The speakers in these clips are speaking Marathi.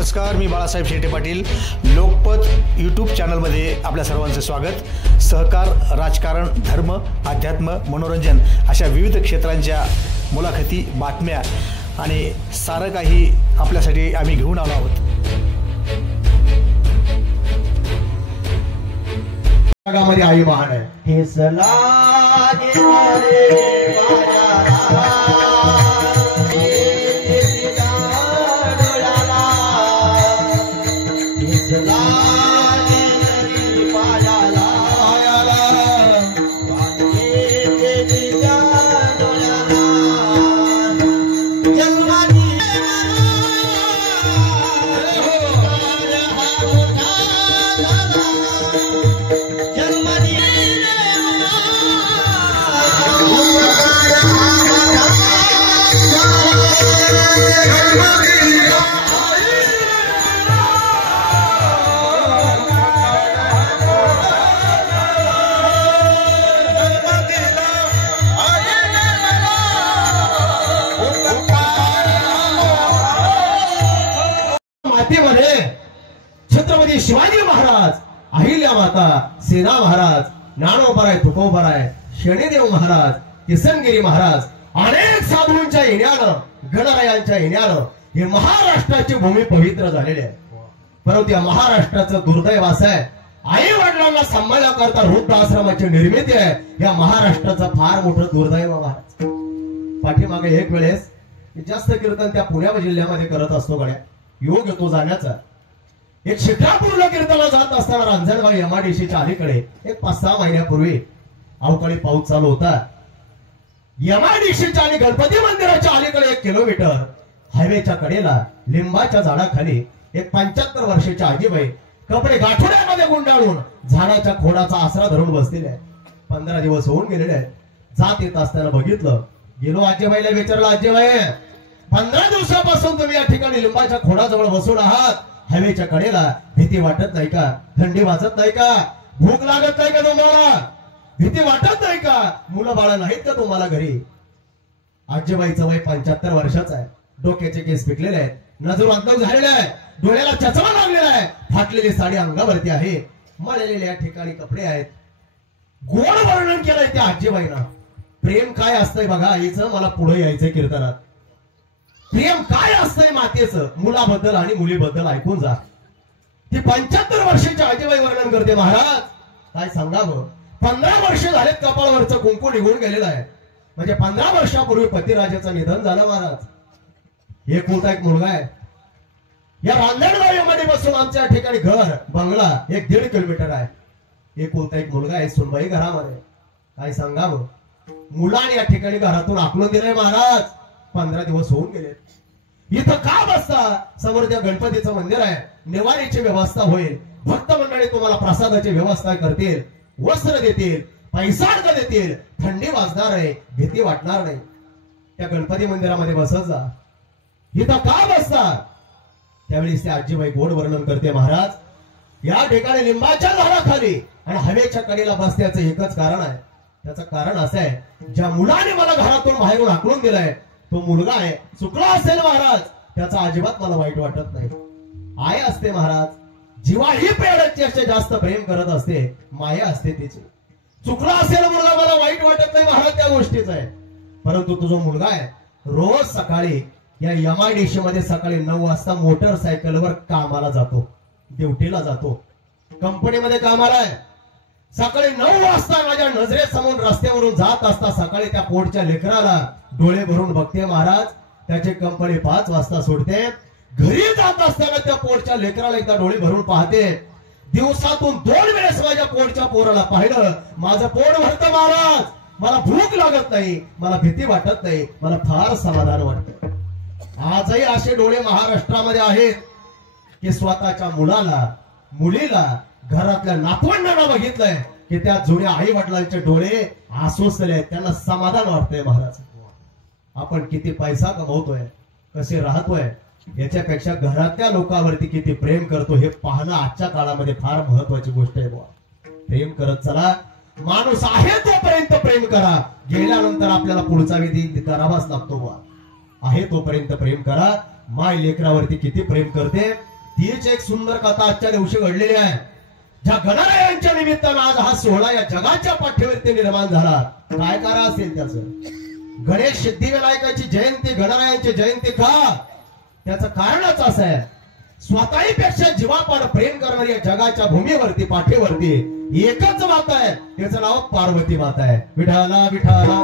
नमस्कार, मी बाळासाहेब शेटे पाटील. लोकपथ यूट्यूब चॅनलमध्ये आपल्या सर्वांचं स्वागत. सहकार, राजकारण, धर्म, अध्यात्म, मनोरंजन अशा विविध क्षेत्रांच्या मुलाखती, बातम्या आणि सारं काही आपल्यासाठी आम्ही घेऊन आलो आहोत. जगामध्ये आई महान आहे. हे मातेमध्ये छत्रपती शिवाजी महाराज, अहिल्या माता, सेना महाराज, ज्ञानोबराय, तुकोबराय, शनिदेव महाराज, किसनगिरी महाराज, अनेक साधूंच्या येण्यानं, गणरायांच्या येण्यानं हे महाराष्ट्राची भूमी पवित्र झालेली आहे. परंतु या महाराष्ट्राचं दुर्दैव असं आहे, आई वडिलांना सांभाळण्याकरता वृद्धाश्रमाची निर्मिती आहे. या महाराष्ट्राचं फार मोठं दुर्दैव महाराज. पाठीमागे एक वेळेस जास्त कीर्तन त्या पुणे जिल्ह्यामध्ये करत असतो. गड्या योग येतो जाण्याचा. एक शिक्रापूरला कीर्तनाला जात असताना रांजणगाव एमआयडीसीच्या अलीकडे एक 5-6 महिन्यापूर्वी अवकाळी पाऊस चालू होता. एमआयडीसीच्या आणि गणपती मंदिराच्या अलीकडे 1 किलोमीटर हायवेच्या कडेला लिंबाच्या झाडाखाली एक 75 वर्षाच्या आजीबाई कपडे गाठोड्यामध्ये गुंडाळून झाडाच्या खोडाचा आसरा धरून बसलेले आहे. 15 दिवस होऊन गेलेले आहेत. जात येत असताना बघितलं, गेलो आजीबाईला विचारलं, आजीबाई 15 दिवसापासून तुम्ही या ठिकाणी लिंबाच्या खोडाजवळ बसून आहात, हवेच्या कडेला, भीती वाटत नाही का? थंडी वाजत नाही का? भूक लागत नाही का तुम्हाला? भीती वाटत नाही का? मुलं बाळ नाहीत का तुम्हाला घरी? आजीबाईचं वय 75 वर्षाचं आहे. डोक्याचे केस पिकलेले आहेत, नजर अंधक झालेले आहे, डोळ्याला चष्मा लागलेला आहे, फाटलेली साडी अंगावरती आहे, मळलेले या ठिकाणी कपडे आहेत. गोड वर्णन केलंय त्या आजीबाईनं. प्रेम काय असतंय बघा आईचं, मला पुढे यायचंय कीर्तनात. प्रेम काय असतंय मातेचं, मुलाबद्दल आणि मुलीबद्दल ऐकून जा. ती 75 वर्षाची आजीबाई वर्णन करते. महाराज काय सांगावं, 15 वर्ष झालेत कपाळवरचं कुंकू निघून गेलेलं आहे. म्हणजे 15 वर्षापूर्वी पतिराजाचं निधन झालं महाराज. एकुलता एक मुलगा आहे. या रांजणगाव बसून आमच्या ठिकाणी घर बंगला 1-1.5 किलोमीटर आहे. एकुलता एक मुलगा आहे, सुनबाई घरामध्ये. काय सांगावं, मुलाने या ठिकाणी घरातून आकलून दिलंय महाराज. 15 दिवस होऊन गेले. इथं का बसता? समोर त्या गणपतीचं मंदिर आहे, निवारीची व्यवस्था होईल, भक्त मंडळी तुम्हाला प्रसादाची व्यवस्था करतील, वस्त्र देतील, पैसा देतील, थंडी वाजणार आहे, भीती वाटणार नाही. त्या गणपती मंदिरामध्ये बसत जा. इथं का बसता? त्यावेळेस त्या आजीबाई गोड वर्णन करते. महाराज या ठिकाणी लिंबाच्या झाडाखाली आणि हवेच्या कडेला बसण्याचं एकच कारण आहे. त्याचं कारण असं आहे, ज्या मुलाने मला घरातून बाहेरून हाकलून दिलंय तो मुलगा आहे, चुकला असेल महाराज, त्याचा अजिबात मला वाईट वाटत नाही. आई असते महाराज, जिव्हाळी पेडच्यापेक्षा जास्त प्रेम करत असते, माया असते तिची. चुकला असेल मुलगा, मला वाईट वाटत नाही महाराज त्या गोष्टीचं आहे. परंतु तुझा मुलगा आहे, रोज सकाळी या एमआयडीसी मध्ये सकाळी 9 वाजता मोटरसायकलवर कामाला जातो, ड्युटीला जातो, कंपनीमध्ये कामाला आहे. सकाळी 9 वाजता माझ्या नजरेसमोर रस्त्यावरून जात असता सकाळी त्या पोटच्या लेकराला डोळे भरून बघते महाराज. त्याची कंपनी 5 वाजता सोडते. घरी जात असताना त्या पोटच्या लेकराला एकदा डोळे भरून पाहते. दिवसातून 2 वेळेस माझ्या पोटच्या पोराला पाहिलं, माझं पोट भरतं महाराज, मला भूक लागत नाही, मला भीती वाटत नाही, मला फार समाधान वाटतं. आजही असे डोळे महाराष्ट्रामध्ये आहेत की स्वतःच्या मुलाला, मुलीला, घरातल्या नातवंडांना बघितलंय की त्या जुन्या आई वडिलांचे डोळे आसुसले, त्यांना समाधान वाटतंय. महाराज आपण किती पैसा कमवतोय, कसे राहतोय, याच्यापेक्षा घरातल्या लोकांवरती किती प्रेम करतो हे पाहणं आजच्या काळामध्ये फार महत्वाची गोष्ट आहे. प्रेम करत चला. माणूस आहे तोपर्यंत प्रेम करा, गेल्यानंतर आपल्याला पुढचा विधी करावाच लागतो. आहे तोपर्यंत प्रेम करा. माय लेकरावरती किती प्रेम करते तीच एक सुंदर कथा आजच्या दिवशी घडलेली आहे. ज्या गणरायांच्या निमित्तानं आज हा सोहळा या जगाच्या पाठीवरती निर्माण झाला. काय कारण असेल त्याचं? गणेश सिद्धिविनायकाची जयंती, गणरायांची जयंती का? त्याचं कारणच असं आहे, स्वतःही पेक्षा जीवापाड प्रेम करणारी या जगाच्या भूमीवरती पाठीवरती एकच माता आहे, त्याचं नाव पार्वती माता आहे. विठाला विठाला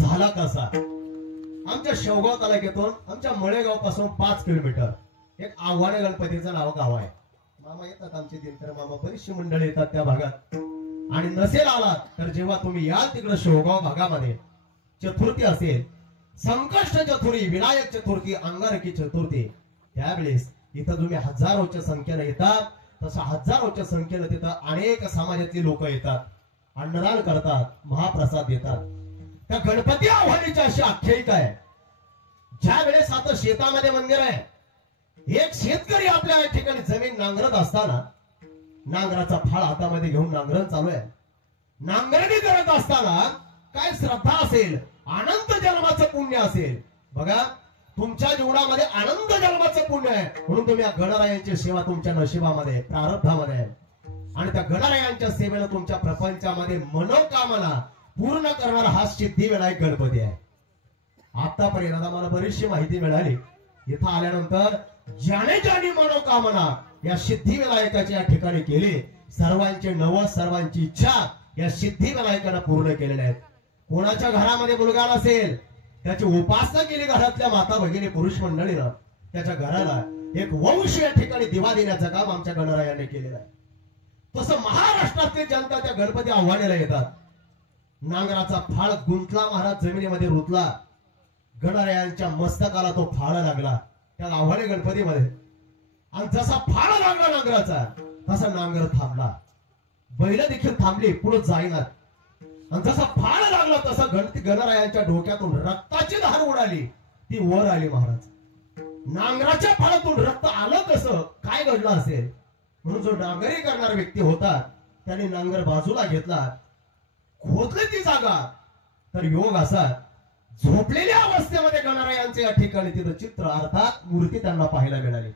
झाला कसा? आमच्या शेवगाव तालुक्यातून आमच्या मळेगाव पासून 5 किलोमीटर एक आव्हाने गणपतीचं नाव गाव आहे. मामा येतात आमचे दिनकर मामा, बरीचशी मंडळी येतात त्या भागात. आणि नसेल आला तर जेव्हा तुम्ही याल तिकडे शेवगाव भागामध्ये चतुर्थी असेल, संकष्ट चतुर्थी, विनायक चतुर्थी, अंगारकी चतुर्थी, त्यावेळेस इथं तुम्ही हजारोच्या संख्येने येतात. तसं हजारोच्या संख्येने तिथं अनेक समाजातली लोक येतात, अन्नदान करतात, महाप्रसाद देतात. त्या गणपती आव्हानीची अशी आख्यायिका आहे. ज्या वेळेस आता शेतामध्ये मंदिर आहे, एक शेतकरी आपल्या ठिकाणी जमीन नांगरत असताना नांगराचा फाळ हातामध्ये घेऊन नांगरण चालू आहे. नांगरणी करत असताना काय श्रद्धा असेल, आनंद जन्माचं पुण्य असेल. बघा, तुमच्या जीवनामध्ये आनंद जन्माचं पुण्य आहे म्हणून तुम्ही या गणरायांची सेवा तुमच्या नशिबामध्ये, प्रारब्धामध्ये आहे. आणि त्या गणरायांच्या सेवेनं तुमच्या प्रपंचामध्ये मनोकामना पूर्ण करणारा हा सिद्धिविनायक गणपती आहे. आतापर्यंत मला बरीचशी माहिती मिळाली. इथं आल्यानंतर ज्याने ज्याने मनोकामना या सिद्धिविनायकाच्या या ठिकाणी केली, सर्वांचे नवस, सर्वांची इच्छा या सिद्धिविनायकानं पूर्ण केलेल्या आहेत. कोणाच्या घरामध्ये मुलगा नसेल, त्याची उपासना केली घरातल्या माता भगिनी पुरुष मंडळीनं, त्याच्या घराला एक वंश या ठिकाणी दिवा देण्याचं काम आमच्या गणरायाने केलेलं आहे. तसं महाराष्ट्रातली जनता त्या गणपती आव्हानाला येतात. नांगराचा फाळ गुंतला महाराज जमिनीमध्ये रुतला, गणरायांच्या मस्तकाला तो फाळ लागला त्या आव्हाने गणपतीमध्ये. आणि जसा फाळ लागला नांगराचा तसा नांगर थांबला, बैल देखील थांबली, पुढे जाईनात. आणि जसा फाळ लागला तसा गणरायांच्या डोक्यातून रक्ताची धार उडाली, ती वर आली महाराज. नांगराच्या फाळातून रक्त आलं कसं, काय घडलं असेल? म्हणून जो नांगरी करणारा व्यक्ती होता त्याने नांगर बाजूला घेतला, खोदली ती जागा, तर योग असा झोपलेल्या अवस्थेमध्ये गणरायांचे या ठिकाणी तिथं चित्र अर्थात मूर्ती त्यांना पाहायला मिळाली.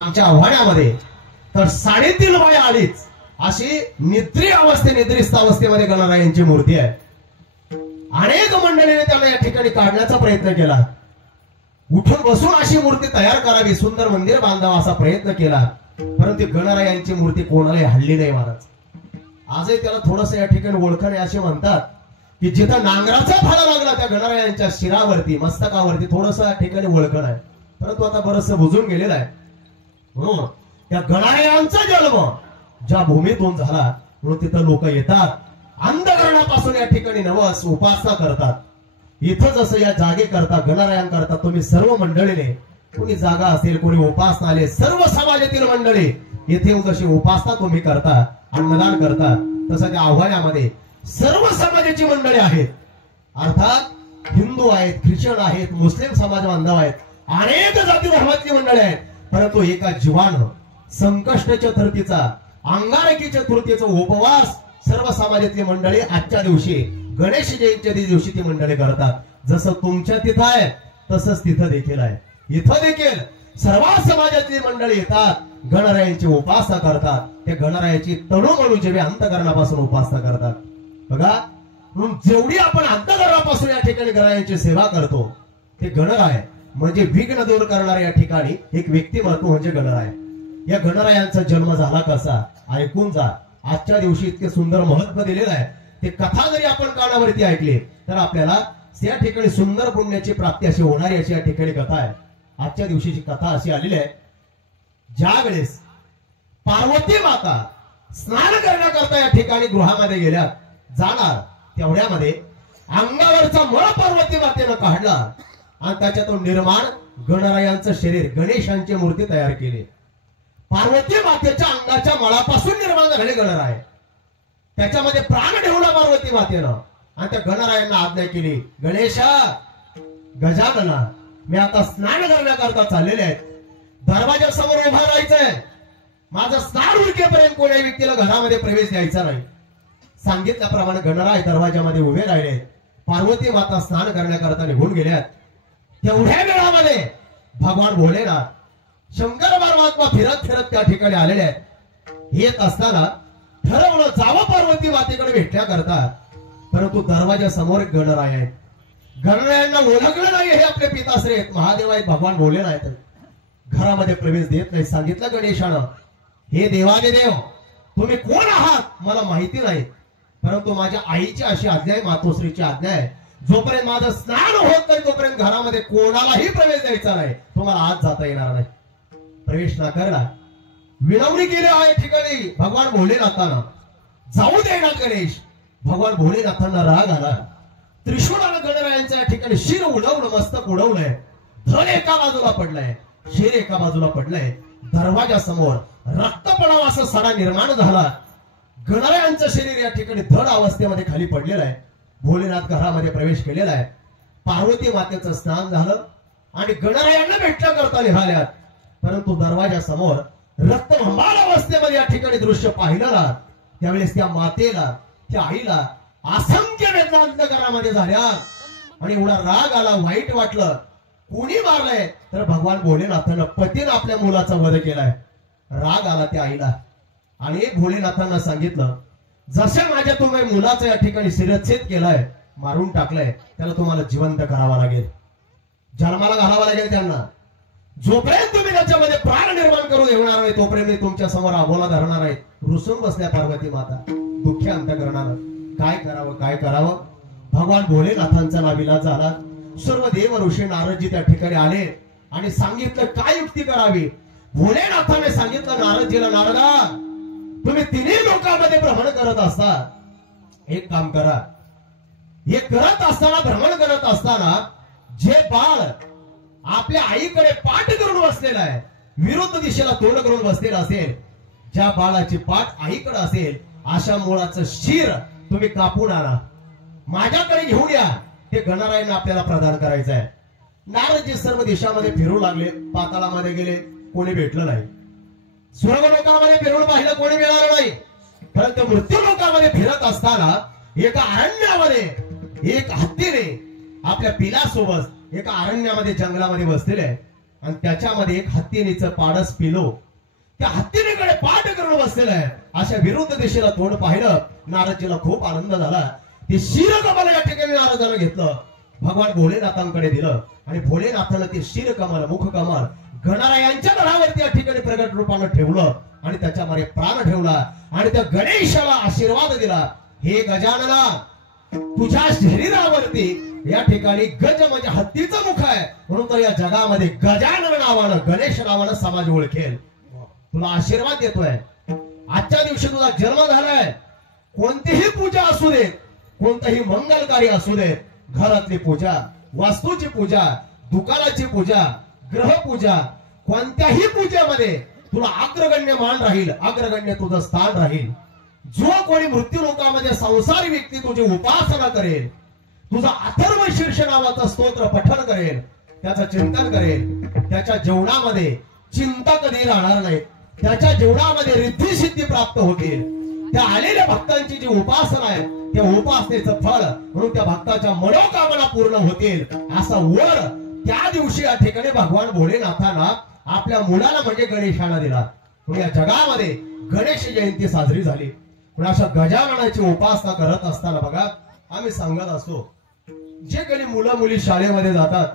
आमच्या आव्हानामध्ये तर 3.5 वय आलीच अशी निद्रिस्त अवस्थेमध्ये गणरायांची मूर्ती आहे. अनेक मंडळीने त्यांना या ठिकाणी काढण्याचा प्रयत्न केला, उठून बसून अशी मूर्ती तयार करावी, सुंदर मंदिर बांधावं असा प्रयत्न केला, परंतु गणरायांची मूर्ती कोणालाही हल्ली नाही महाराज. आजही त्याला थोडस या ठिकाणी ओळखणे असे म्हणतात की जिथं नांगराचा फाळा लागला त्या गणरायांच्या शिरावरती, मस्तकावरती थोडस या ठिकाणी ओळखण आहे, परंतु आता बरंच बुजून गेलेलं आहे. म्हणून त्या गणरायांचा जन्म ज्या भूमीतून झाला म्हणून तिथं लोक येतात, अंधकरणापासून या ठिकाणी नवस उपासना करतात. इथं जसं या जागे करता, गणरायांकरता तुम्ही सर्व मंडळीने, कोणी जागा असेल, कोणी उपासना आले, सर्व समाजातील मंडळी येथे येऊन जशी उपासना तुम्ही करता, अन्नदान करता, तसं त्या आव्हानामध्ये सर्व समाजाची मंडळी आहेत. अर्थात हिंदू आहेत, ख्रिश्चन आहेत, मुस्लिम समाज बांधव आहेत, अनेक जाती धर्मातली मंडळी आहेत, परंतु एका जीवानं संकष्ट चतुर्थीचा, अंगारकी चतुर्थीचा उपवास सर्व समाजातली मंडळी आजच्या दिवशी गणेश जयंतीच्या दिवशी ती मंडळी करतात. जसं तुमच्या तिथं आहे तसंच तिथं देखील आहे. इथं देखील सर्व समाजातली मंडळी येतात, गणरायांची उपासना करतात. त्या गणरायाची तणोमणू जेव्हा अंतकरणापासून उपासना करतात. बघा, म्हणून जेवढी आपण अंतकरणापासून या ठिकाणी गणरायांची सेवा करतो, ते गणराय म्हणजे विघ्न दूर करणारे या ठिकाणी एक व्यक्तिमत्व म्हणजे गणराय. या गणरायांचा जन्म झाला कसा ऐकून जा. आजच्या दिवशी इतके सुंदर महत्व दिलेलं आहे. ते कथा जरी आपण कानावरती ऐकली तर आपल्याला त्या ठिकाणी सुंदर पुण्याची प्राप्ती अशी होणारी अशी या ठिकाणी कथा आहे. आजच्या दिवशीची कथा अशी आलेली आहे, ज्या वेळेस पार्वती माता स्नान करण्याकरता या ठिकाणी गृहामध्ये गेल्या, जाणार तेवढ्यामध्ये अंगावरचा मळ पार्वती मातेनं काढला आणि त्याच्यातून निर्माण गणरायांचं शरीर, गणेशांची मूर्ती तयार केली. पार्वती मातेच्या अंगाच्या मळापासून निर्माण झाले गणराय, त्याच्यामध्ये प्राण ठेवला पार्वती मातेनं आणि त्या गणरायांना आज्ञा केली, गणेशा, गजानना, मी आता स्नान करण्याकरता चाललेले आहेत, दरवाजा समोर उभा राहायचंय, माझं स्नान उरकेपर्यंत कोणत्याही व्यक्तीला घरामध्ये प्रवेश द्यायचा नाही. सांगितल्याप्रमाणे गणराय दरवाजामध्ये उभे राहिले. पार्वती माता स्नान करण्याकरता निघून गेल्यात. तेवढ्या वेळामध्ये भगवान भोलेनाथ शंकर परमात्मा फिरत फिरत त्या ठिकाणी आलेले आहेत. येत असताना ठरवलं जावं पार्वती मातेकडे भेटण्याकरता, परंतु दरवाजा समोर गणराय आहेत. गणरायांना ओळखलं नाही हे आपले पिताश्री आहेत, महादेव आहेत, भगवान भोलेनाथ आहेत. घरामध्ये प्रवेश देत नाही. सांगितलं गणेशानं, हे देवादे देव तुम्ही कोण आहात मला माहिती नाही, परंतु माझ्या आईची अशी आज्ञा आहे, मातोश्रीची आज्ञा आहे, जोपर्यंत माझं स्नान होत नाही तोपर्यंत घरामध्ये कोणालाही प्रवेश द्यायचा नाही, तुम्हाला आज जाता येणार नाही. प्रवेश नाकारला. विनवणी केली आहे ठिकाणी भगवान भोलेनाथांना, जाऊ देणार गणेश. भगवान भोलेनाथांना राग आला. त्रिशूळानं गणरायांच्या ठिकाणी शिर उडवलं, मस्तक उडवलंय. धड एका बाजूला पडलाय, शिर एका बाजूला पडलाय. दरवाजा समोर रक्त पडावा असा सडा निर्माण झाला. गणरायांचं शरीर या ठिकाणी धड अवस्थेमध्ये खाली पडलेलं आहे. भोलेनाथ घरामध्ये प्रवेश केलेला आहे. पार्वती मातेचं स्नान झालं आणि गणरायांना भेटल्या करता निघाल्या, परंतु दरवाजा समोर रक्तभंबाळ अवस्थेमध्ये या ठिकाणी दृश्य पाहिलं ना, त्यावेळेस त्या मातेला, त्या आईला असंख्य वेदना अंतःकरणामध्ये झाल्या आणि एवढा राग आला, वाईट वाटलं. कोणी मारलंय तर भगवान भोलेनाथानं पतीनं आपल्या मुलाचा वध केलाय. राग आला त्या आईला आणि भोलेनाथांना सांगितलं, जसं माझ्या तुम्ही मुलाचं या ठिकाणी शिरच्छेद केलाय, मारून टाकलंय, त्याला तुम्हाला जिवंत करावा लागेल, जन्माला घालावा लागेल त्यांना. जोपर्यंत तुम्ही त्याच्यामध्ये प्राण निर्माण करून येणार नाही तोपर्यंत मी तुमच्या समोर आबोला धरणार आहे. रुसून बसल्या पार्वती माता दुःखी अंतःकरणानं. काय करावं काय करावं. भगवान भोलेनाथांचा नाविलाज झाला. सर्व देव ऋषी नारदजी त्या ठिकाणी आले आणि सांगितलं काय युक्ती करावी. भोलेनाथाने सांगितलं नारदजीला, नारदा तुम्ही तिन्ही लोकांमध्ये भ्रमण करत असता, एक काम करा, हे करत असताना भ्रमण करत असताना जे बाळ आपल्या आईकडे पाठ करून बसलेला आहे, विरुद्ध दिशेला तोंड करून बसलेला असेल, ज्या बाळाची पाठ आईकडे असेल अशा मुलाचं शिर तुम्ही कापून आणा, माझ्याकडे घेऊन या, ते गणरायांना आपल्याला प्रदान करायचं आहे. नारदजी सर्व दिशामध्ये फिरू लागले. पाताळामध्ये गेले, कोणी भेटलं नाही. स्वर्ग लोकांमध्ये फिरून पाहिलं, कोणी मिळालं नाही. परंतु मृत्यू लोकांमध्ये फिरत असताना एका अरण्यामध्ये एक हत्तीने आपल्या पिलासोबत एका अरण्यामध्ये जंगलामध्ये बसलेले आहे आणि त्याच्यामध्ये एक हत्तीनेचं पाडस पिलो त्या हत्तीनेकडे पाठ करून बसलेलं आहे. अशा विरुद्ध दिशेला तोंड पाहिलं. नारदजीला खूप आनंद झाला. ते शिरकमल या ठिकाणी नारदानं घेतलं, भगवान भोलेनाथांकडे दिलं आणि भोलेनाथानं ते शिरकमल, मुखकमल गणरायांच्या गळावरती या ठिकाणी प्रगट रूपानं ठेवलं आणि त्याच्यामध्ये प्राण ठेवला आणि त्या गणेशाला आशीर्वाद दिला, हे गजानना तुझ्या शरीरावरती या ठिकाणी गज म्हणजे हत्तीचं मुख आहे, म्हणून तर या जगामध्ये गजानन नावानं, गणेश नावानं समाज ओळखेल. तुला आशीर्वाद देतोय. आजच्या दिवशी तुझा जन्म झालाय. कोणतीही पूजा असू दे, कोणतंही मंगल कार्य असू दे, घरातली पूजा, वास्तूची पूजा, दुकानाची पूजा, ग्रह पूजा, कोणत्याही पूजेमध्ये तुला अग्रगण्य मान राहील, अग्रगण्य तुझं स्थान राहील. जो कोणी मृत्यू लोकांमध्ये संसारी व्यक्ती तुझी उपासना करेल, तुझा अथर्व शीर्ष नावाचा स्तोत्र पठण करेल, त्याचं चिंतन करेल, त्याच्या जीवनामध्ये चिंता कधी राहणार नाही, त्याच्या जीवनामध्ये रिद्धी सिद्धी प्राप्त होतील. त्या आलेल्या भक्तांची जी उपासना आहे त्या उपासनेचं फळ म्हणून त्या भक्ताच्या मनोकामना पूर्ण होतील असा वर त्या दिवशी या ठिकाणी भगवान भोलेनाथांना आपल्या मुलाला म्हणजे गणेशाला दिला. म्हणून या जगामध्ये गणेश जयंती साजरी झाली. पण अशा गजाननाची उपासना करत असताना बघा, आम्ही सांगत असतो, जे काही मुलं मुली शाळेमध्ये जातात,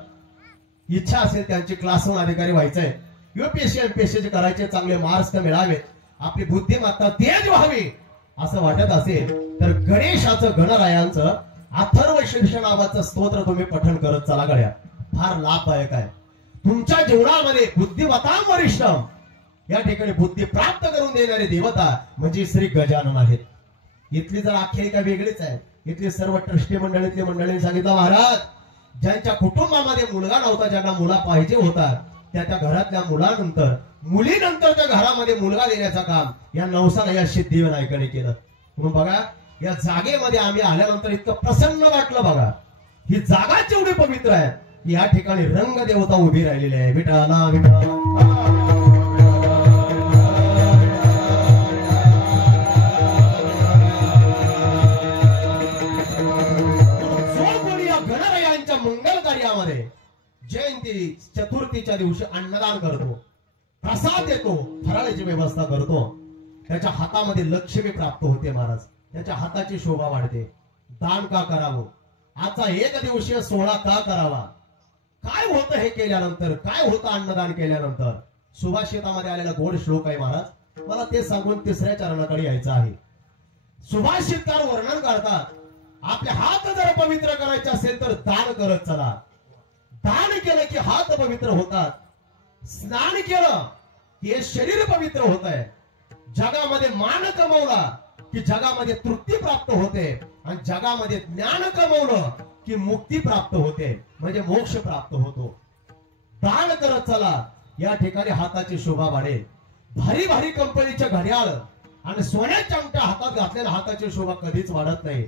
इच्छा असेल त्यांची क्लासरूम अधिकारी व्हायचंय, UPSC MPSC करायचे, चांगले मार्क्स मिळावे, आपली बुद्धिमत्ता तेज व्हावी असं वाटत असेल तर गणेशाचं, गणरायांचं अथर्व शीर्ष नावाचं स्तोत्र तुम्ही पठण करत चला गड्या. फार लाभदायक आहे. तुमच्या जीवनामध्ये बुद्धिमतां वरिष्ठम या ठिकाणी बुद्धी प्राप्त करून देणारे देवता म्हणजे श्री गजानन आहेत. इथली जर आख्यायिका वेगळीच आहे. इथली सर्व ट्रस्टी मंडळीतली मंडळींनी सांगितलं, महाराज ज्यांच्या कुटुंबामध्ये मुलगा नव्हता, ज्यांना मुला पाहिजे होता, त्या घरातल्या मुलानंतर, मुलीनंतरच्या घरामध्ये मुलगा देण्याचं काम या नवसाला या सिद्धिविनायकाने केलं. म्हणून बघा, या जागेमध्ये आम्ही आल्यानंतर इतकं प्रसन्न वाटलं. बघा, ही जागा जेवढी पवित्र आहे, या ठिकाणी रंग देवता उभी राहिलेली आहे. विठ्ठला विठ्ठला. गावामध्ये जयंती चतुर्थीच्या दिवशी अन्नदान करतो, प्रसाद देतो, फराळाची व्यवस्था करतो, त्याच्या हातामध्ये लक्ष्मी प्राप्त होते महाराज, त्याच्या हाताची शोभा वाढते. दान का करावं, आजचा एक दिवशीय सोहळा का करावा, काय होतं हे केल्यानंतर, काय होतं अन्नदान केल्यानंतर. सुभाषितामध्ये आलेला गोड श्लोक आहे महाराज, मला ते सांगून तिसऱ्या चरणाकडे यायचं आहे. सुभाषितकार वर्णन करतात, आपले हात जर पवित्र करायचे असेल तर दान करत चला. दान केलं की हात पवित्र होतात, स्नान केलं की हे शरीर पवित्र होत आहे, जगामध्ये मान कमवला की जगामध्ये तृप्ती प्राप्त होते, आणि जगामध्ये ज्ञान कमवलं की मुक्ती प्राप्त होते, म्हणजे मोक्ष प्राप्त होतो. दान करत चला, या ठिकाणी हाताची शोभा वाढेल. भारी भारी कंपनीच्या घड्याळ आणि सोन्याच्या अंगठ्या हातात घातलेल्या हाताची शोभा कधीच वाढत नाही.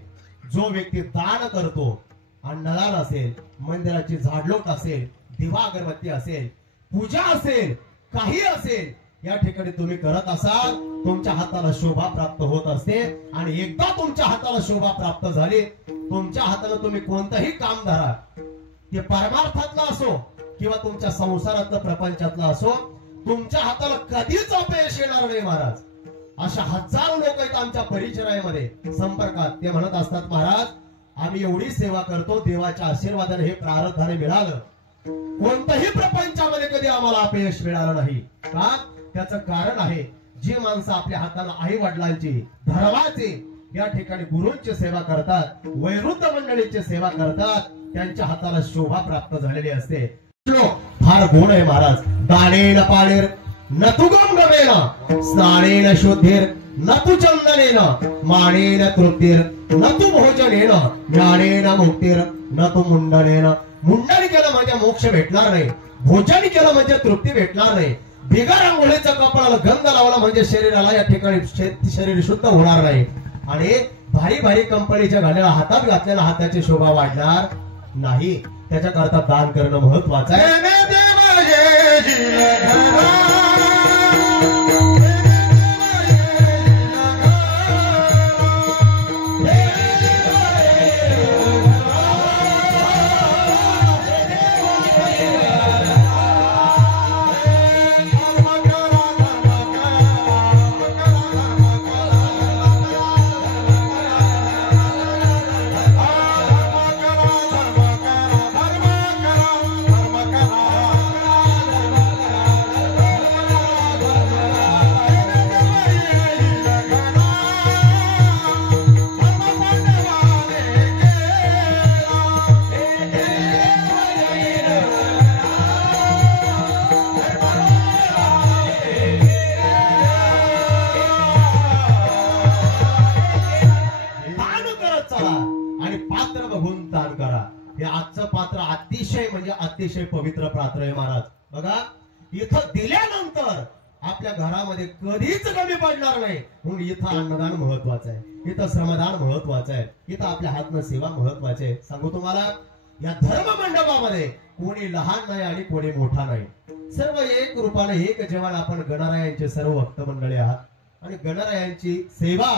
जो व्यक्ती दान करतो, अन्नदान असेल, मंदिराची झाडलोट असेल, दिवा अगरबत्ती असेल, पूजा असेल, काही असेल, या ठिकाणी तुम्ही करत असाल, तुमच्या हाताला शोभा प्राप्त होत असते. आणि एकदा तुमच्या हाताला शोभा प्राप्त झाली, तुमच्या हाताला तुम्ही कोणतंही काम धरा, ते परमार्थातलं असो किंवा तुमच्या संसारातलं प्रपंचातलं असो, तुमच्या हाताला कधीच अपयश येणार नाही महाराज. अशा हजारो लोक आहेत आमच्या परिचयामध्ये संपर्कात, ते म्हणत असतात, महाराज आम्ही एवढी सेवा करतो, देवाच्या आशीर्वादाने हे प्रारब्धाने मिळालं, कोणत्याही प्रपंचामध्ये कधी आम्हाला अपयश मिळालं नाही. का? त्याचं कारण आहे, जी माणसं आपल्या हाताला आई वडिलांची, धर्माची, या ठिकाणी गुरूंची सेवा करतात, वैरुद्ध मंडळीची सेवा करतात, त्यांच्या हाताला शोभा प्राप्त झालेली असते. फार गुण आहे महाराज. दानेन पाणीर न तु गंगमेन, स्नानेन शुद्धीर न तु चंदनेन, मानेन तृप्तीर न तु भोजनेन, ज्ञानेन मुक्तीर न तु मुंडनेन. मुंडन केलं म्हणजे मोक्ष भेटणार नाही, भोजन केलं म्हणजे तृप्ती भेटणार नाही, बिगर आंघोळीचा कपडाला गंध लावला म्हणजे शरीराला या ठिकाणी शरीर शुद्ध होणार नाही, आणि भारी भारी कंपनीच्या घड्याळ हातात घातलेल्या हाताची शोभा वाढणार नाही. त्याच्याकरता दान करणं महत्वाचं आहे. अतिशय पवित्र पात्र आहे महाराज. बघा, इथं दिल्यानंतर आपल्या घरामध्ये कधीच कमी पडणार नाही, म्हणून इथं अन्नदान महत्वाचं आहे, इथं श्रमदान महत्वाचं आहे, इथं आपल्या हातनं सेवा महत्वाची आहे. सांगू तुम्हाला, या धर्म मंडपामध्ये कोणी लहान नाही आणि कोणी मोठा नाही, सर्व एक रूपाने एक जेवण. आपण गणरायांचे सर्व भक्त मंडळी आहात, आणि गणरायांची सेवा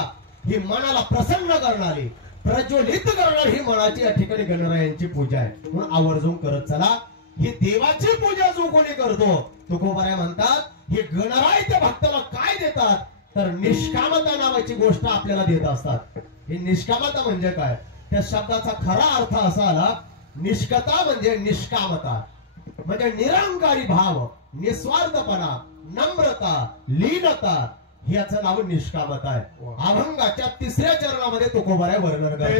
ही मनाला प्रसन्न करणारी, प्रज्वलित करणारी ही मनाची या ठिकाणी गणरायांची पूजा आहे. म्हणून आवर्जून करत चला. ही देवाची पूजा जो कोणी करतो, तुकोबाराय म्हणतात, हे गणराय त्या भक्ताला काय देतात, तर निष्कामता नावाची गोष्ट आपल्याला देत असतात. ही निष्कामता म्हणजे काय, त्या शब्दाचा खरा अर्थ असा आला, निष्कता म्हणजे निष्कामता, म्हणजे निरंकारी भाव, निस्वार्थपणा, नम्रता, लीनता, ह्याचं नाव निष्कामता आहे. अभंगाच्या 3ऱ्या चरणामध्ये तुकोबाराय वर्णन करतात.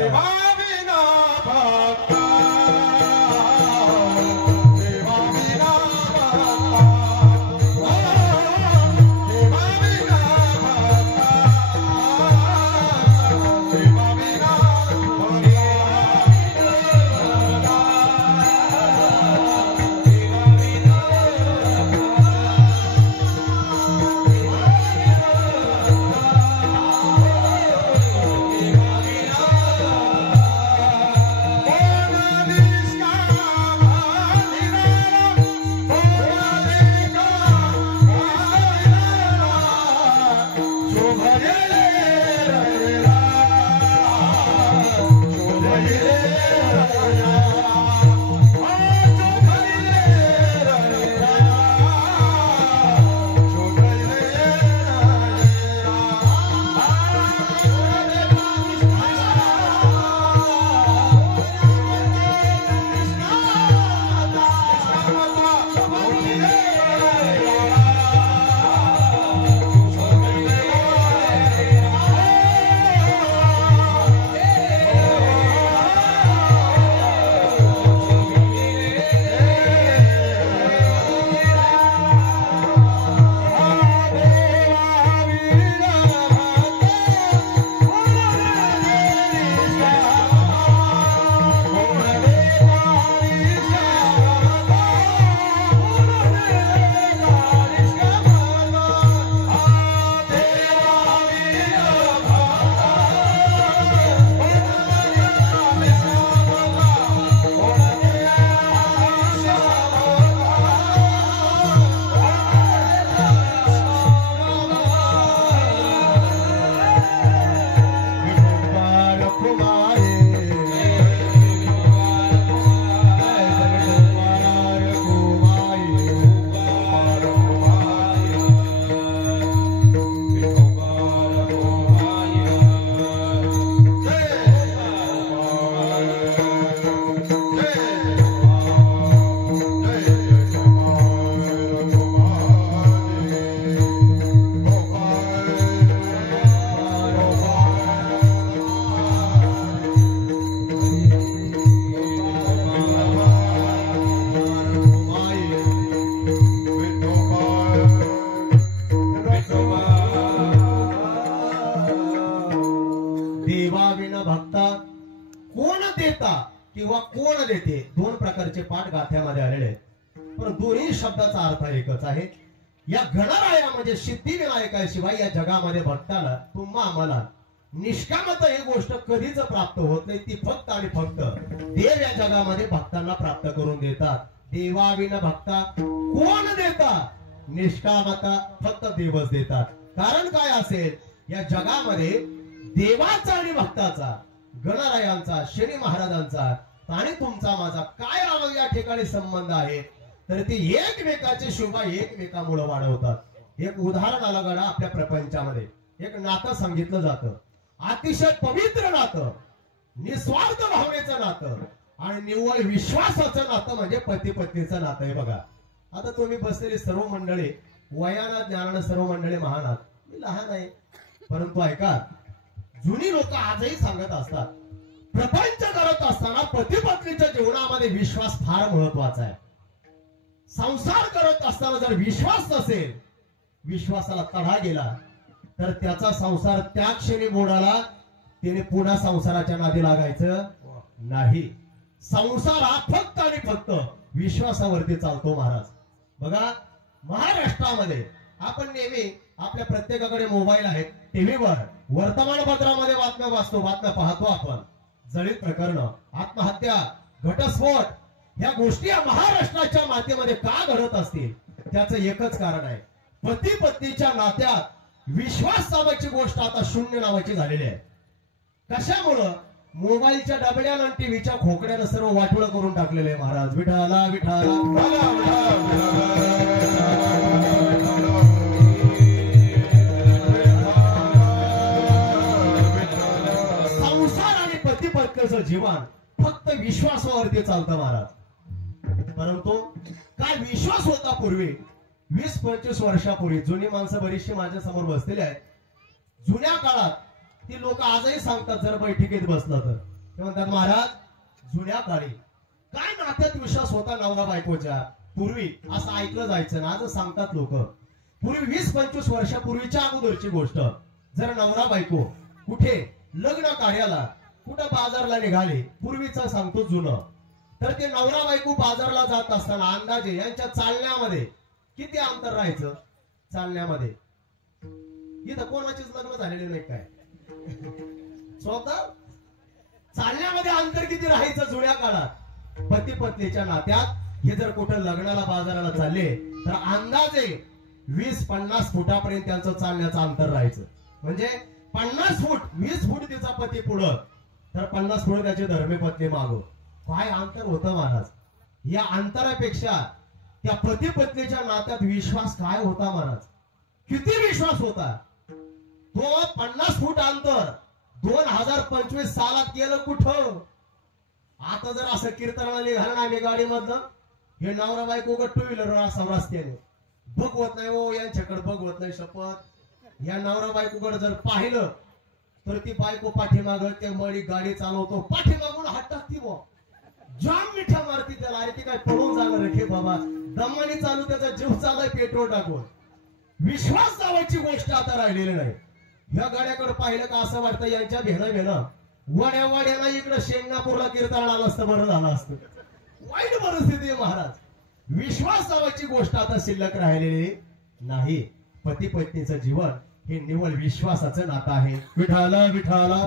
कोण देता किंवा कोण देते दोन प्रकारचे पाठ गाथ्यामध्ये आलेले आहेत, पण दोन्ही शब्दाचा अर्थ एकच आहे. या गणराया म्हणजे सिद्धिविनायकाशिवाय या जगामध्ये भक्ताला तुम्हा आम्हाला निष्कामता ही गोष्ट कधीच प्राप्त होत नाही. ती फक्त आणि फक्त देव या जगामध्ये भक्तांना प्राप्त करून देतात. देवाविना भक्ता कोण देता? निष्कामता फक्त देवच देतात. कारण काय असेल या जगामध्ये देवाचा आणि भक्ताचा, गणरायांचा, शनी महाराजांचा आणि तुमचा माझा काय या ठिकाणी संबंध आहे, तर ते एकमेकाची शोभा एकमेकामुळे वाढवतात. एक उदाहरण आलं गणा आपल्या प्रपंचामध्ये एक नातं सांगितलं जातं, अतिशय पवित्र नातं, निस्वार्थ भावनेचं नातं आणि निव्वळ विश्वासाचं नातं म्हणजे पती पत्नीचं नातं आहे. बघा आता तुम्ही बसलेली सर्व मंडळी वयानं ज्ञानानं सर्व मंडळी महान आहात, मी लहान आहे, परंतु ऐका जुनी लोक आजही सांगत असतात प्रपंच करत असताना पती पत्नीच्या जीवनामध्ये विश्वास फार महत्वाचा आहे. संसार करत असताना जर विश्वास नसेल, विश्वासाला तडा गेला तर त्याचा संसार त्या क्षणी मोडाला, त्याने पुन्हा संसाराच्या नादी लागायचं नाही. संसार हा फक्त आणि फक्त विश्वासावरती चालतो महाराज. बघा महाराष्ट्रामध्ये आपण नेहमी आपल्या प्रत्येकाकडे मोबाईल आहेत, टीव्हीवर वर्तमानपत्रामध्ये बातम्या वाचतो, बातम्या पाहतो आपण. जळीत प्रकरण, आत्महत्या, घटस्फोट या गोष्टी या महाराष्ट्राच्या मातेमध्ये का घडत असतील त्याचं एकच कारण आहे, पती पत्नीच्या नात्यात विश्वास नावाची गोष्ट आता शून्य नावाची झालेली आहे. कशामुळं? मोबाईलच्या डबड्यानं आणि टीव्हीच्या खोकड्यानं सर्व वाटोळ करून टाकलेलं आहे महाराज. विठाला विठाला संसार आणि पती पत्नीचं जीवन फक्त विश्वासावरती चालतं महाराज. परंतु काय विश्वास होता पूर्वी 20-25 वर्षापूर्वी. जुनी माणसं बरीचशी माझ्या समोर बसलेली आहेत. जुन्या काळात ती लोक आजही सांगतात, जर बैठकीत बसलं तर ते म्हणतात महाराज जुन्या काळी काय नात्यात विश्वास होता नवरा बायकोच्या पूर्वी असं ऐकलं जायचं ना. आज सांगतात लोक पूर्वी 20-25 वर्षापूर्वीच्या अगोदरची गोष्ट, जर नवरा बायको कुठे लग्न कार्याला कुठं बाजारला निघाले, पूर्वीचं सांगतो जुनं, तर ते नवरा बायको बाजारला जात असताना अंदाजे यांच्या चालण्यामध्ये किती अंतर राहायचं? चालण्यामध्ये इथं कोणाचीच लग्न झालेले नाही काय स्वतः चालण्यामध्ये अंतर किती राहायचं जुन्या काळात? पती पत्नीच्या नात्यात हे जर कुठं लग्नाला बाजाराला चालले तर अंदाजे 20-50 फुटापर्यंत त्यांचं चालण्याचं अंतर राहायचं. म्हणजे 50 फूट 20 फूट तिचा पती पुढं तर 50 फूट त्याची धर्मपत्नी मागो. काय अंतर होतं महाराज. या अंतरापेक्षा त्या पती पत्नीच्या नात्यात विश्वास काय होता महाराज, किती विश्वास होता. तो 50 फूट अंतर 2025 सालात केलं कुठं? आता जर असं कीर्तनाला निघालं आम्ही गाडीमधलं, हे नवरा बायको टू व्हीलर असं रस्त्याने बघवत नाही हो, यांच्याकडे बघवत नाही शपथ. या नवरा बायकोकडे जर पाहिलं तर ती बायको पाठीमागं ते मळी गाडी चालवतो, पाठीमागून हात टाकती बो, जाम मिठा मारती त्याला. अरे ती काय पळून जाणार रे बाबा, दमाने चालू, त्याचा जीव चाललाय पेट्रोल टाकून. विश्वास नावाची गोष्ट आता राहिलेली नाही. ह्या गाड्याकडे पाहिलं का असं वाटतं यांच्या भेणं वड्या वड्याला इकडे शेंगणापूरला कीर्तन आलं असतं बरं झालं असतं. वाईट परिस्थिती आहे महाराज. विश्वास नावाची गोष्ट आता शिल्लक राहिलेली नाही. पती पत्नीचं जीवन हे निव्वळ विश्वासाचं नातं आहे. विठाला विठाला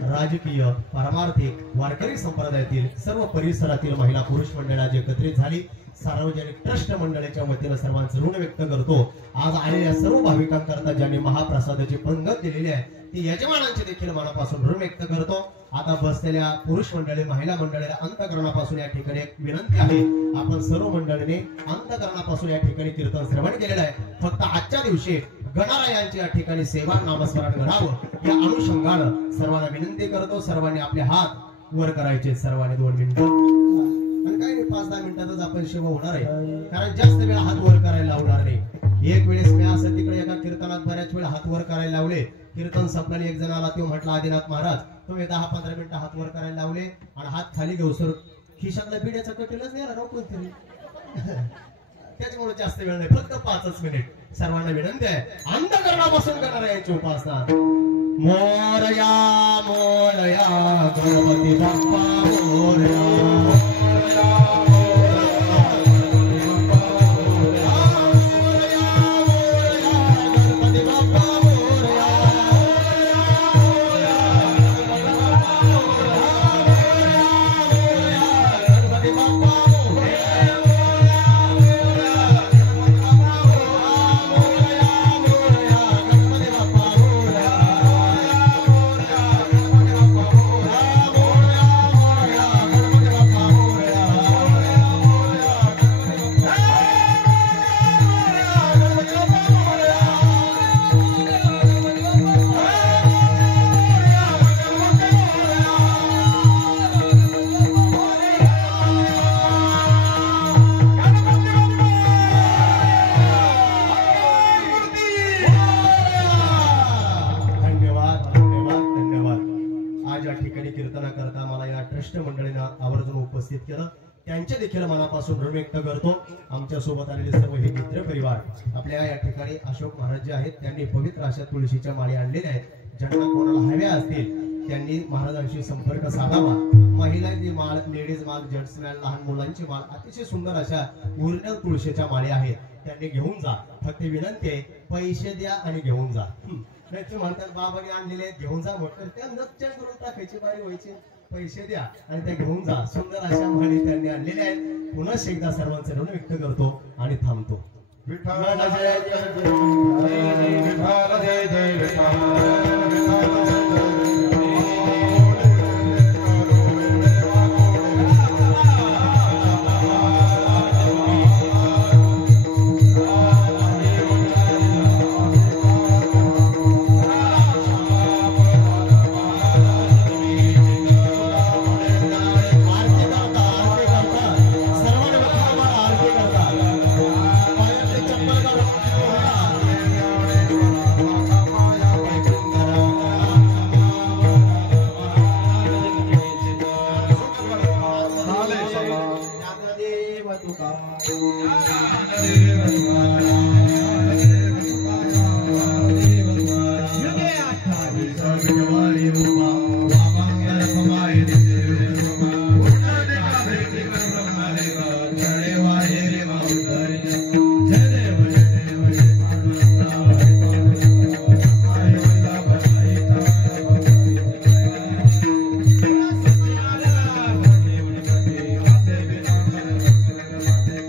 राजकीय पारमार्थिक वारकरी संप्रदायातील सर्व परिसरातील महिला पुरुष मंडळाची एकत्रित झाली. सार्वजनिक ट्रस्ट मंडळाच्या वतीनं सर्वांचं ऋण व्यक्त करतो. आज आलेल्या सर्व भाविकांकरता ज्यांनी महाप्रसादाची पंगत दिलेली आहे ती यजमानांची देखील मनापासून ऋण व्यक्त करतो. आता बसलेल्या पुरुष मंडळी, महिला मंडळीला अंतःकरणापासून या ठिकाणी एक विनंती आहे. आपण सर्व मंडळीने अंतःकरणापासून या ठिकाणी कीर्तन श्रवण केलेलं आहे. फक्त आजच्या दिवशी गणरायांची या ठिकाणी सेवा नामस्मरण करावं या अनुषंगानं सर्वांना विनंती करतो. सर्वांनी आपले हात वर करायचे. सर्वांनी 2 मिनिटं आणि काही नाही 5-10 मिनिटातच आपण सेवा होणार आहे. कारण जास्त वेळ हात वर करायला लावणार नाही. एक वेळेस मी असं तिकडे एका कीर्तनात बऱ्याच वेळ हात वर करायला लावले. कीर्तन संपल्याने एक जण आला, तो म्हटला आदिनाथ महाराज तुम्ही 10-15 मिनिटं हात वर करायला लावले आणि हात खाली घेऊ सर खिशातला बिड्याचा कटेलच नाही राव कोणतरी. त्याच्यामुळे जास्त वेळ नाही, फक्त 5 मिनिट. सर्वांना विनंती आहे अंतःकरणापासून करणार याची उपासना. मोरया मोरया गणपती बाप्पा मोरया. उपस्थित केलं त्यांचे देखील मनापासून ऋण व्यक्त करतो. आमच्या सोबत आलेले सर्व हे मित्र परिवार आपल्या या ठिकाणी अशोक महाराज जे आहेत त्यांनी पवित्र अशा तुळशीच्या माळी आणलेल्या आहेत. ज्यांना कोणाला हव्या असतील त्यांनी महाराजांशी संपर्क साधावा. महिलांची माळ, लेडीज माळ, जेंट्स माळ, लहान मुलांची माळ अतिशय सुंदर अशा ओरिजिनल तुळशीच्या माळी आहेत. त्यांनी घेऊन जा. फक्त विनंती आहे पैसे द्या आणि घेऊन जा. नाही ते म्हणतात बाबाने आणलेले घेऊन जा म्हटलं त्या नृत्य करून टाकायची बारी व्हायची. पैसे द्या आणि त्या घेऊन जा. सुंदर अशा माळी त्यांनी आणलेल्या आहेत. पुन्हा एकदा सर्वांचे ऋण व्यक्त करतो आणि थांबतो. विठ्ठल जय जय विठ्ठल जय जय विठ्ठल.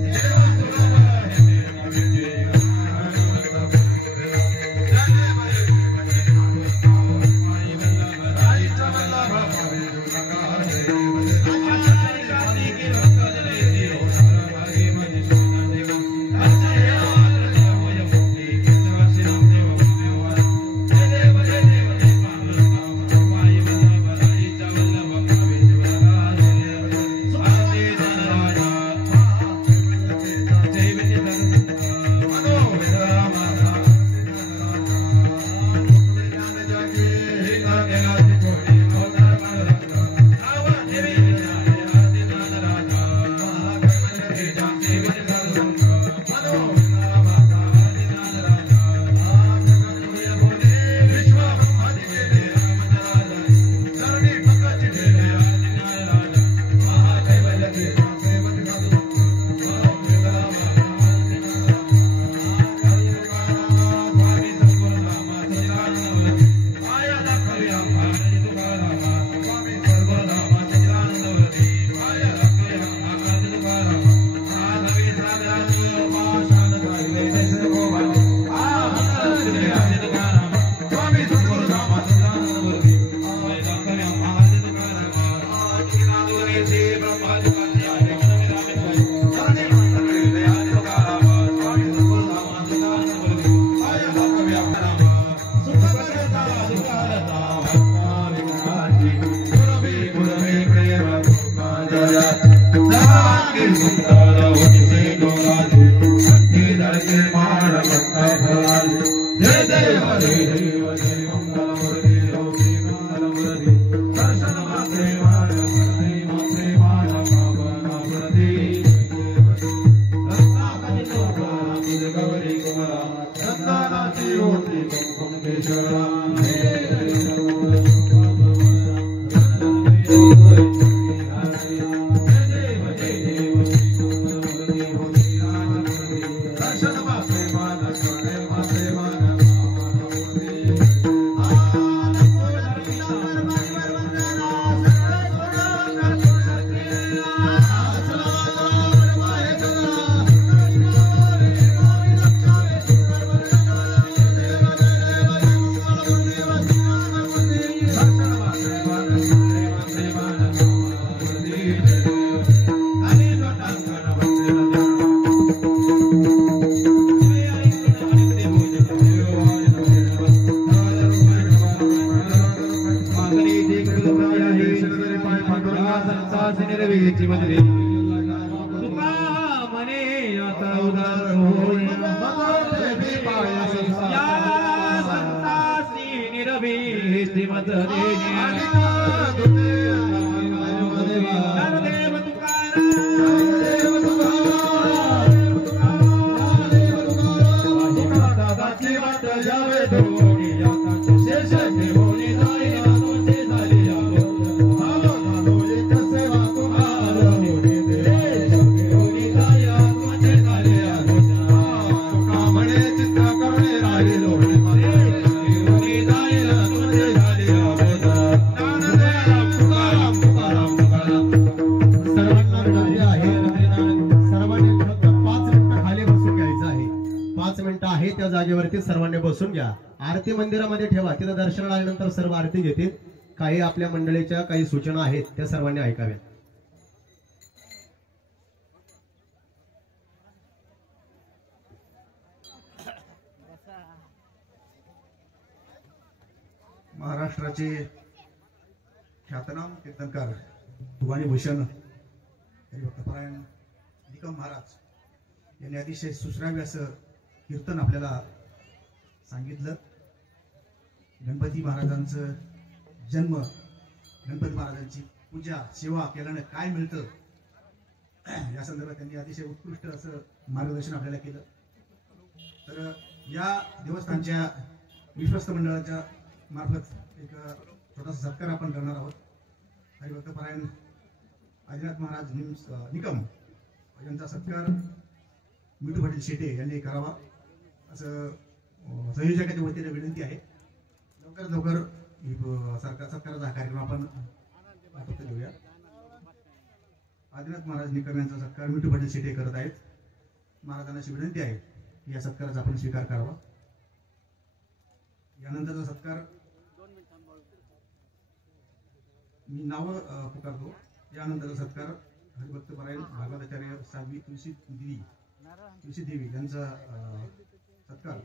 Yeah. सर्वांनी बसून घ्या. आरती मंदिरामध्ये ठेवा, तिथं दर्शनाला आल्यानंतर सर्व आरती घेतील. काही आपल्या मंडळीच्या काही सूचना आहेत त्या सर्वांनी ऐकाव्या. महाराष्ट्राचे ख्यातनाम कीर्तनकार भुवानी भूषण हरिभक्तपरायण निकम महाराज यांनी अतिशय सुश्राव्य असं कीर्तन आपल्याला सांगितलं. गणपती महाराजांचं जन्म, गणपती महाराजांची पूजा सेवा केल्यानं काय मिळतं या संदर्भात त्यांनी अतिशय उत्कृष्ट असं मार्गदर्शन आपल्याला केलं. तर या देवस्थानच्या विश्वस्त मंडळाच्या मार्फत एक छोटासा सत्कार आपण करणार आहोत. हरिभक्तपरायण आदिनाथ महाराज निकम यांचा सत्कार मिठू पाटील शेटे यांनी करावा असं संयोजकाच्या वतीने विनंती आहे. लवकर सत्काराचा कार्यक्रम आपण घेऊया. आदिनाथ महाराज निकम यांचा सत्कार मिठू पाटील शेटे करत आहेत. महाराजांना अशी विनंती आहे की या सत्काराचा आपण स्वीकार करावा. यानंतरचा सत्कार मी नाव पुकारतो. यानंतरचा सत्कार हरिभक्तपरायण भागवताचार्य साध्वी तुलसी देवी यांचा सत्कार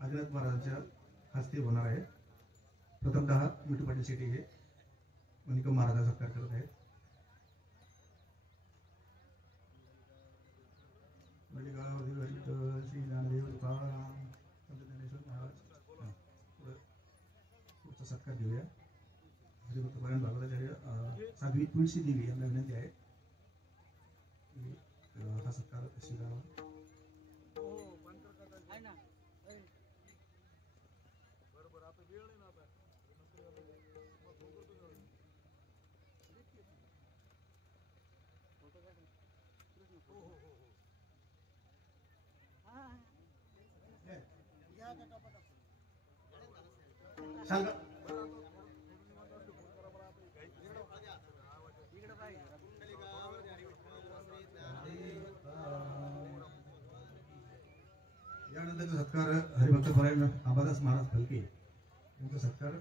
आदिनाथ महाराजांच्या हस्ते होणार आहे. प्रथमतः मिठू पाटील शेटे हे निकम महाराजांचा सत्कार करत आहेत. श्री ज्ञानदेव तुकाराम ज्ञानेश्वर महाराज पुढचा सत्कार घेऊया. हरिभक्तपरायण भागवताचार्य साध्वी तुलसी देवी यांना विनंती आहे हा सत्कार स्वीकारावा. सांगा यानंतरचा सत्कार हरिभक्तपरायण अंबादास महाराज फलके यांचा सत्कार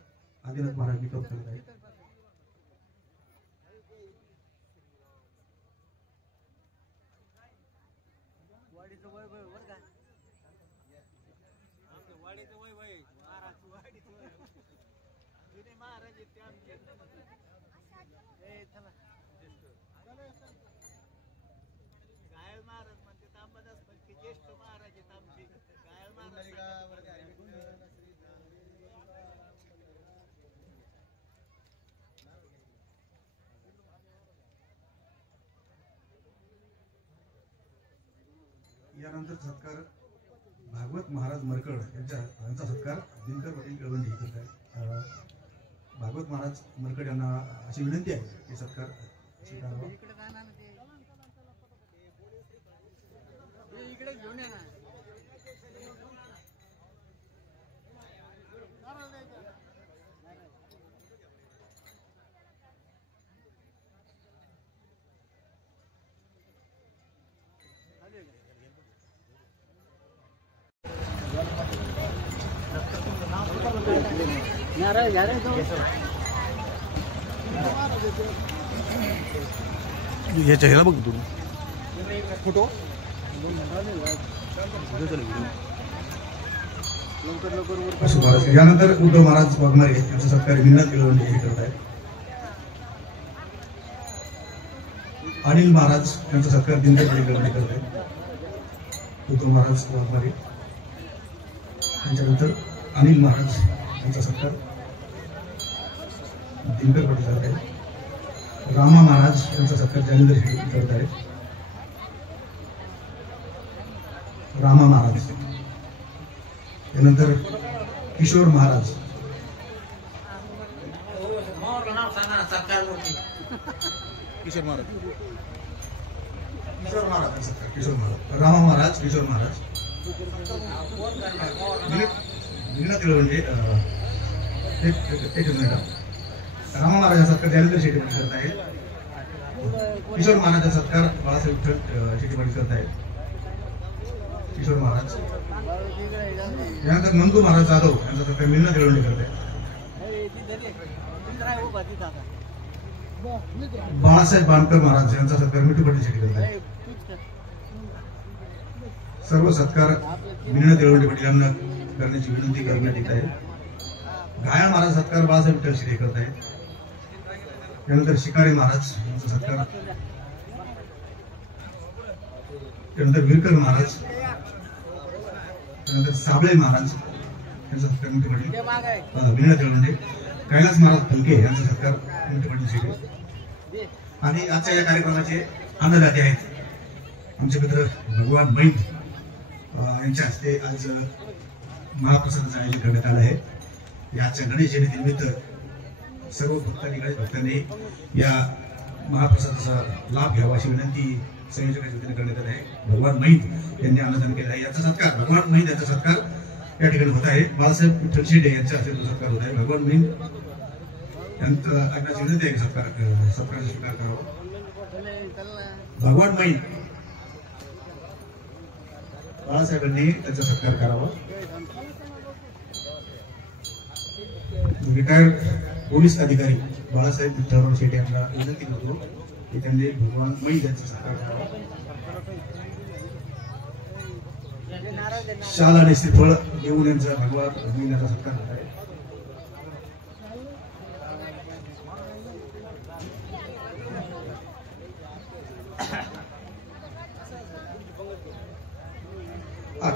आदिनाथ महाराज निकम करत आहेत. वाडीचं वय बरं का आमच्या वाडीचं वय महाराज वाडीचं वय जुने महाराज आहेत ते आमचे चला गायल महाराज म्हणते तांबादास म्हणते ज्येष्ठ महाराज आहेत आमचे गायल महाराज यानंतर सत्कार भागवत महाराज मरकड यांचा सत्कार दिनकर पाटील कळवंडी हे करत आहे. भागवत महाराज मरकड यांना अशी विनंती आहे की सत्कार स्वीकारावा. इकडे घेऊन या ना याच्या ह्याला बघ तू फोटो यानंतर उद्धव महाराज वाघमारे यांचा सत्कार विनंत केलं हे करत आहेत. अनिल महाराज यांचा सत्कार दिनकर पाटील कळवंडी करत आहेत. उद्धव महाराज वाघमारे त्यांच्यानंतर अनिल महाराज यांचा सत्कार दिनकर पाटील करत आहेत. रामा महाराज यांचा सत्कार जालिंदर शेट्टी करत आहेत. रामा महाराज यानंतर किशोर महाराज किशोर महाराज किशोर महाराज रामा महाराज किशोर महाराज विनंती केलं म्हणजे एक मिनिट रामा महाराजांचा सत्कार जालिंदर शेट्टी पाटील करत आहेत. किशोर महाराजांचा सत्कार बाळासाहेब विठ्ठल शेट्टी पाटील करत आहेत. किशोर महाराज यानंतर नंदू महाराज जाधव यांचा सत्कार मिलना केळवंडी करत आहेत. बाळासाहेब बांधकर महाराज यांचा सत्कार मिठू पाटील शेट्टी करत आहेत. सर्व सत्कार मिलना केळवंडी पाटील यांना करण्याची विनंती करण्यात येत आहे. घायाळ महाराज सत्कार बाळासाहेब विठ्ठल शेट्टी करत आहेत. त्यानंतर शिकारे महाराज यांचा सत्कार त्यानंतर विरकर महाराज त्यानंतर साबळे महाराज यांचा सत्कार मिठू पाटील विनय केळवंडे. कैलास महाराज फलके यांचा सत्कार मिठू पाटील शेट्टी. आणि आजच्या या कार्यक्रमाचे अन्नदाते आहेत आमचे मित्र भगवान मैंद यांच्या हस्ते आज महाप्रसादाचं आयोजन करण्यात आलं आहे. याच्या गणेश जयंतीनिमित्त सर्व भक्तांनी गणेश भक्तांनी या महाप्रसादाचा लाभ घ्यावा अशी विनंती संयोजकांच्या वतीने करण्यात आली आहे. भगवान मैंद यांनी अन्नदान केलं आहे. याचा सत्कार भगवान मैंद यांचा सत्कार या ठिकाणी होत आहे. बाळासाहेब विठ्ठल शेट्टी यांच्या हस्ते सत्कार होत आहे. भगवान मैंद यांचा ऐकण्याची विनंती आहे सत्काराचा स्वीकार करावा. भगवान मैंद बाळासाहेबांनी त्यांचा सत्कार करावा. रिटायर्ड पोलीस अधिकारी बाळासाहेब विठ्ठलराव शेट्टी यांना विनंती करतो की त्यांनी भगवान मैंद यांचा सत्कार करावा. शाल आणि श्रीफळ देऊन यांचा भगवान मैंद यांचा सत्कार होत आहे.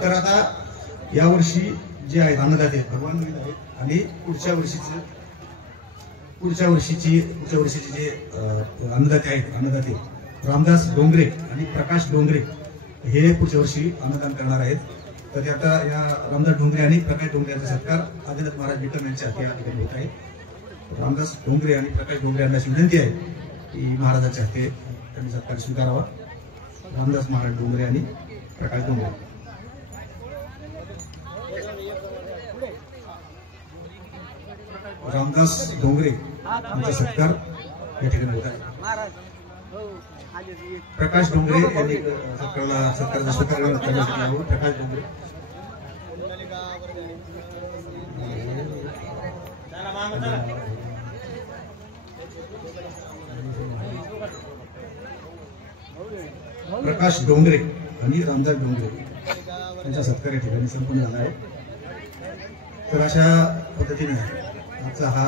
तर आता यावर्षी जे आहेत अन्नदाते भगवान मैंद आहेत आणि पुढच्या वर्षीचे जे अन्नदाते आहेत अन्नदाते रामदास डोंगरे आणि प्रकाश डोंगरे हे पुढच्या वर्षी अन्नदान करणार आहेत. तर ते आता या रामदास डोंगरे आणि प्रकाश डोंगरे यांचा सत्कार आदिनाथ महाराज विठ्ठल यांच्या हस्ते ठिकाणी होत आहे. रामदास डोंगरे आणि प्रकाश डोंगरे यांना विनंती आहे की महाराजांच्या हस्ते त्यांनी सत्कार स्वीकारावा. रामदास महाराज डोंगरे आणि प्रकाश डोंगरे. रामदास डोंगरे यांचा सत्कार या ठिकाणी होत आहे. प्रकाश डोंगरे यांनी सत्काराचा स्वीकार करण्यासाठी यावं. प्रकाश डोंगरे प्रकाश डोंगरे आणि रामदास डोंगरे यांचा सत्कार या ठिकाणी संपन्न झाला आहे. तर अशा पद्धतीने आजचा हा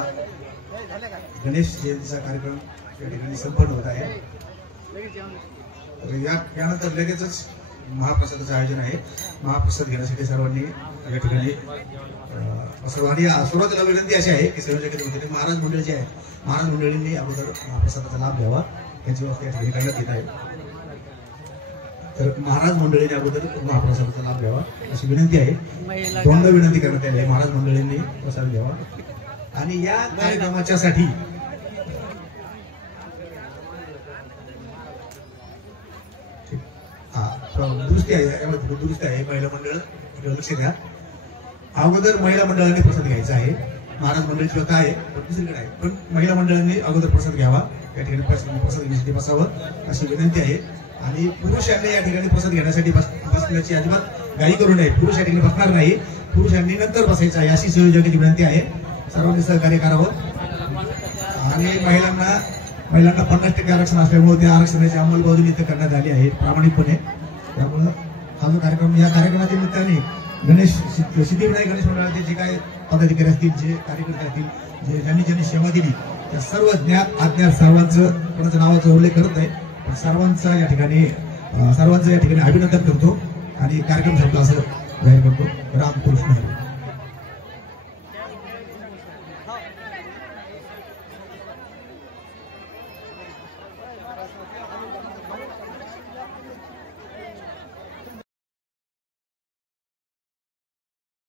गणेश जयंतीचा कार्यक्रम या ठिकाणी संपन्न होत आहे. तर यानंतर लगेचच महाप्रसादाचं आयोजन आहे. महाप्रसाद घेण्यासाठी सर्वांनी या ठिकाणी सर्वांनी सुरुवातीला विनंती अशी आहे की संयोजकांच्या वतीने महाराज मंडळ जे आहे महाराज मंडळींनी अगोदर महाप्रसादाचा लाभ घ्यावा यांची व्यवस्था या ठिकाणी करण्यात येत आहे. तर महाराज मंडळींनी अगोदर महाप्रसादाचा लाभ घ्यावा अशी विनंती आहे. दोनदा विनंती करण्यात आली आहे महाराज मंडळींनी प्रसाद घ्यावा. आणि या कार्यक्रमाच्या साठी दुरुस्ती आहे, यामध्ये दुरुस्ती आहे. महिला मंडळ लक्ष द्या. अगोदर महिला मंडळांनी प्रसाद घ्यायचा आहे. महाराज मंडळीची व्यथा आहे पण दुसरीकडे आहे, पण महिला मंडळांनी अगोदर प्रसाद घ्यावा. या ठिकाणी प्रसाद घेण्यासाठी बसावं अशी विनंती आहे. आणि पुरुषांनी या ठिकाणी प्रसाद घेण्यासाठी बसण्याची अजिबात घाई करू नये. पुरुष या ठिकाणी बसणार नाही, पुरुषांनी नंतर बसायचं आहे अशी संयोजकांची विनंती आहे. सर्वांनी सहकार्य करावं. आणि महिलांना 50% आरक्षण असल्यामुळे त्या आरक्षणाची अंमलबजावणी इथं करण्यात आली आहे प्रामाणिकपणे. त्यामुळं हा जो कार्यक्रम या कार्यक्रमाच्या निमित्ताने गणेश सिद्धिविनायक गणेश मंडळाचे जे काय पदाधिकारी असतील, जे कार्यकर्ते असतील, ज्यांनी सेवा दिली त्या सर्व ज्ञात अज्ञात सर्वांचं कोणाच्या नावाचा उल्लेख करत नाही पण सर्वांचं या ठिकाणी अभिनंदन करतो आणि कार्यक्रम संपला असं जाहीर करतो. रामकृष्ण हरी.